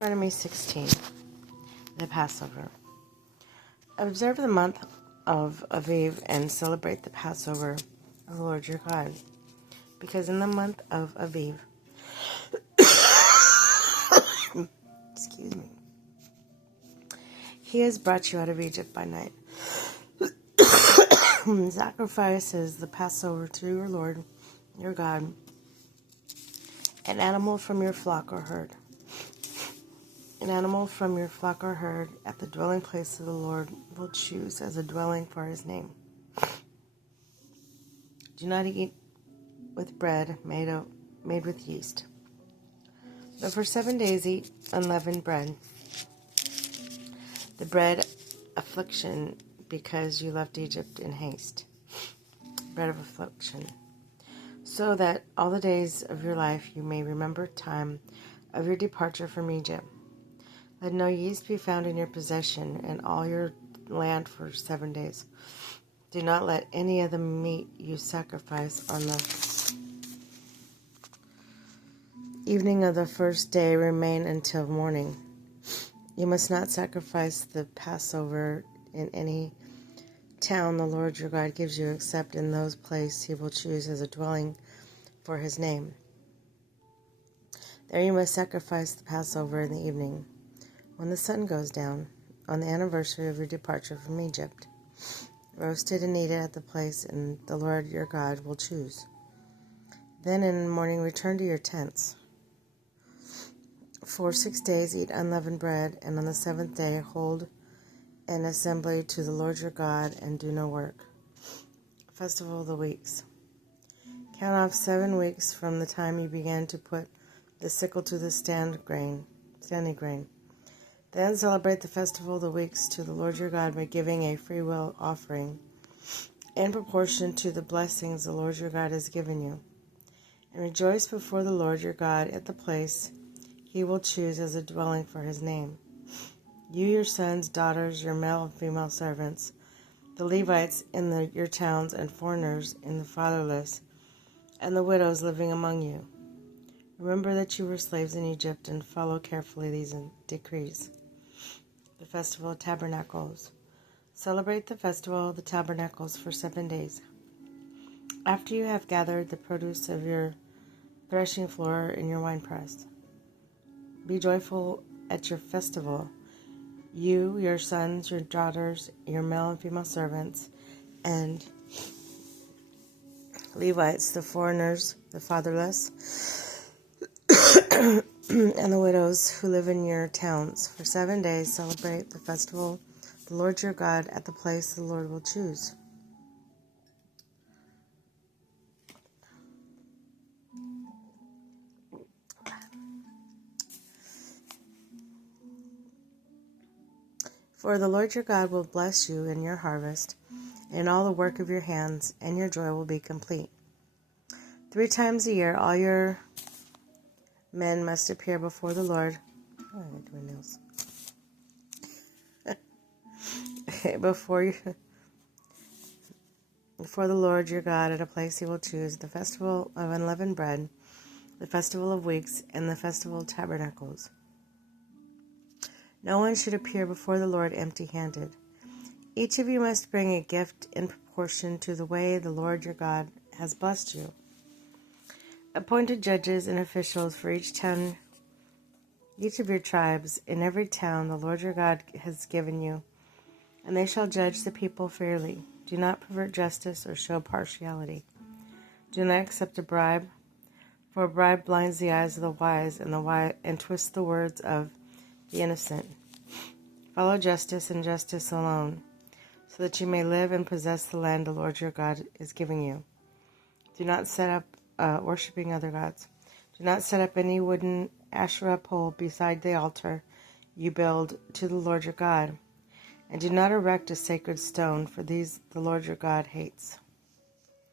Deuteronomy 16, the Passover. Observe the month of Aviv and celebrate the Passover of the Lord your God, because in the month of Aviv, excuse me, he has brought you out of Egypt by night. Sacrifices the Passover to your Lord your God, an animal from your flock or herd. An animal from your flock or herd at the dwelling place of the Lord will choose as a dwelling for his name. Do not eat with bread made with yeast, but for 7 days eat unleavened bread, the bread affliction, because you left Egypt in haste, bread of affliction, so that all the days of your life you may remember time of your departure from Egypt. Let no yeast be found in your possession in all your land for 7 days. Do not let any of the meat you sacrifice on the evening of the first day remain until morning. You must not sacrifice the Passover in any town the Lord your God gives you, except in those places he will choose as a dwelling for his name. There you must sacrifice the Passover in the evening, when the sun goes down, on the anniversary of your departure from Egypt. Roast it and eat it at the place and the Lord your God will choose. Then in the morning return to your tents. For 6 days eat unleavened bread, and on the 7th day hold an assembly to the Lord your God, and do no work. Festival of the Weeks. Count off 7 weeks from the time you began to put the sickle to the standing grain. Then celebrate the festival of the weeks to the Lord your God by giving a freewill offering in proportion to the blessings the Lord your God has given you. And rejoice before the Lord your God at the place he will choose as a dwelling for his name. You, your sons, daughters, your male and female servants, the Levites in your towns, and foreigners in the fatherless, and the widows living among you. Remember that you were slaves in Egypt, and follow carefully these decrees. The Festival of Tabernacles. Celebrate the Festival of the Tabernacles for 7 days. After you have gathered the produce of your threshing floor in your winepress, be joyful at your festival, you, your sons, your daughters, your male and female servants, and Levites, the foreigners, the fatherless, and the widows who live in your towns. For 7 days celebrate the festival of the Lord your God at the place the Lord will choose. For the Lord your God will bless you in your harvest, and all the work of your hands, and your joy will be complete. 3 times a year all your men must appear before the Lord. Oh, I gotta do my nails. before the Lord your God at a place he will choose, the festival of unleavened bread, the festival of weeks, and the festival of tabernacles. No one should appear before the Lord empty-handed. Each of you must bring a gift in proportion to the way the Lord your God has blessed you. Appointed judges and officials for each town, each of your tribes, in every town the Lord your God has given you, and they shall judge the people fairly. Do not pervert justice or show partiality. Do not accept a bribe, for a bribe blinds the eyes of the wise and twists the words of the innocent. Follow justice and justice alone, so that you may live and possess the land the Lord your God is giving you. Do not set up worshipping other gods. Do not set up any wooden Asherah pole beside the altar you build to the Lord your God. And do not erect a sacred stone, for these the Lord your God hates.